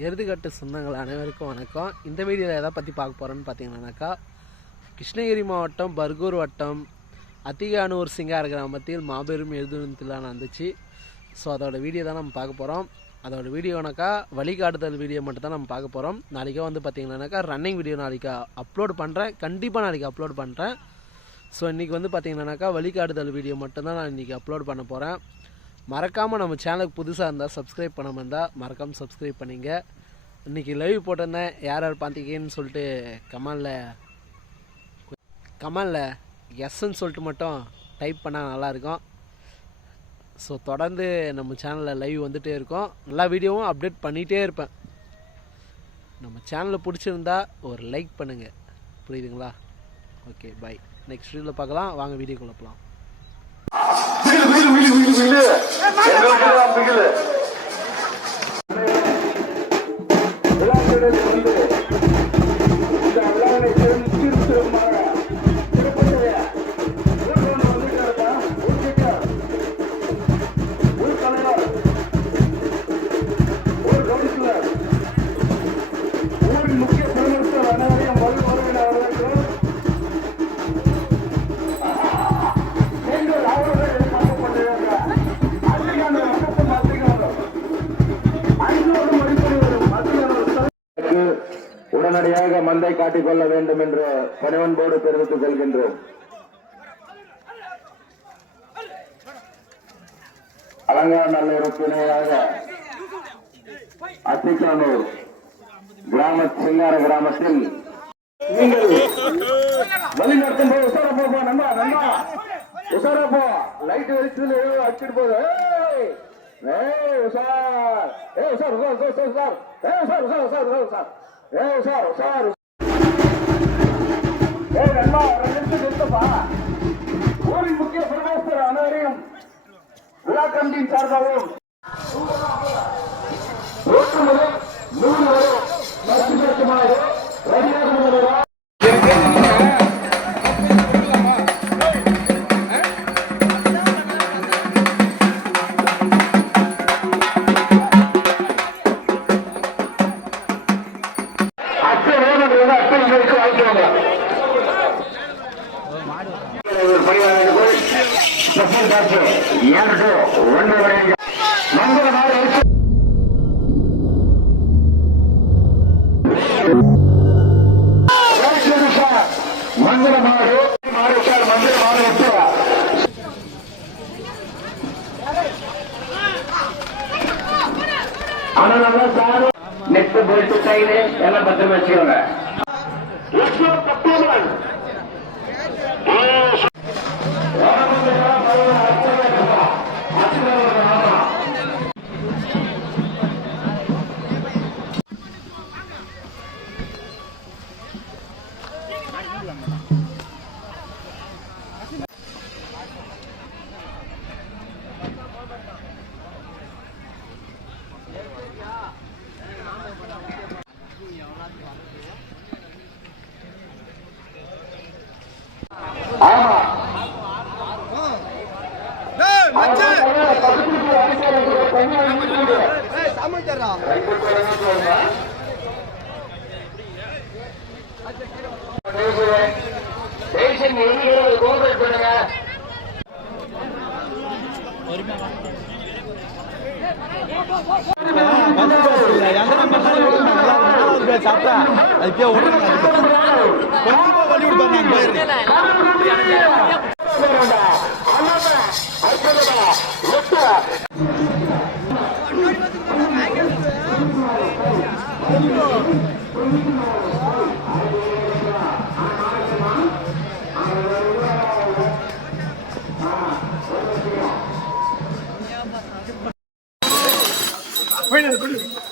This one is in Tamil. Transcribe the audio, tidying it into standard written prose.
எருதுகட்டு சொந்தங்கள் அனைவருக்கும் வணக்கம். இந்த வீடியோவில் எதை பற்றி பார்க்க போகிறோன்னு பார்த்தீங்கன்னாக்கா, கிருஷ்ணகிரி மாவட்டம் பர்கூர் வட்டம் அத்திகானூர் சிங்கார கிராமத்தில் மாபெரும் எருது திருவிழா நடந்துச்சு. ஸோ அதோட வீடியோ தான் நம்ம பார்க்க போகிறோம். அதோட வீடியோனாக்கா வழிகாட்டுதல் வீடியோ மட்டும் தான் நம்ம பார்க்க போகிறோம். நாளைக்கே வந்து பார்த்திங்கன்னாக்கா ரன்னிங் வீடியோ நாளைக்கு அப்லோட் பண்ணுறேன், கண்டிப்பாக நாளைக்கு அப்லோட் பண்ணுறேன். ஸோ இன்றைக்கி வந்து பார்த்திங்கன்னாக்கா வழிகாட்டுதல் வீடியோ மட்டும்தான் நான் இன்றைக்கி அப்லோட் பண்ண போகிறேன். மறக்காமல் நம்ம சேனலுக்கு புதுசாக இருந்தால் சப்ஸ்கிரைப் பண்ணாமல் இருந்தால் மறக்காமல் சப்ஸ்கிரைப் பண்ணிங்க. இன்றைக்கி லைவ் போட்டிருந்தேன், யார் யார் பார்த்தீங்கன்னு சொல்லிட்டு கமெண்டில் எஸ்ன்னு சொல்லிட்டு மட்டும் டைப் பண்ணால் நல்லாயிருக்கும். ஸோ தொடர்ந்து நம்ம சேனலில் லைவ் வந்துகிட்டே இருக்கோம், எல்லா வீடியோவும் அப்டேட் பண்ணிகிட்டே இருப்பேன். நம்ம சேனலில் பிடிச்சிருந்தா ஒரு லைக் பண்ணுங்கள், புரியுதுங்களா? Okay, by. நெக்ஸ்ட் வீடியோவில் பார்க்கலாம். வாங்க வீடியோக்குள்ளே போகலாம். உடனடியாக மந்தை காட்டிக்கொள்ள வேண்டும் என்று பணிவன்போடு தெரிவித்துக் கொள்கின்றோம். அலங்காநல்லூருக்கு இணையாக அத்திகானூர் சிங்கார கிராமத்தில் நீங்கள் வழிநடத்தும் போது உசார போப்பா, நண்பா நண்பா, உசார போ. லைட் வெளிச்சு அடிச்சுட்டு போகுது. உசார் உசார் உசார் உசார் உசார் உசார் உசார் உசார் உசார் சார் சார் நண்பா, 2 நிமிஷம் நிறுத்தப்பா. ஊரின் முக்கிய பிரதேசர் அனைவரையும் விழா கமிட்டியின் சார்பாகவும் 1 முதல் 100 வரை 10 லட்சமாக ரெடியாக உள்ளதா? நெட் போல்ட் கையில எல்லாம் பத்திரமா வச்சுக்கோங்க. சாப்பிட்டா அதுக்கே வழி விடுப்பாங்க. Wait a minute.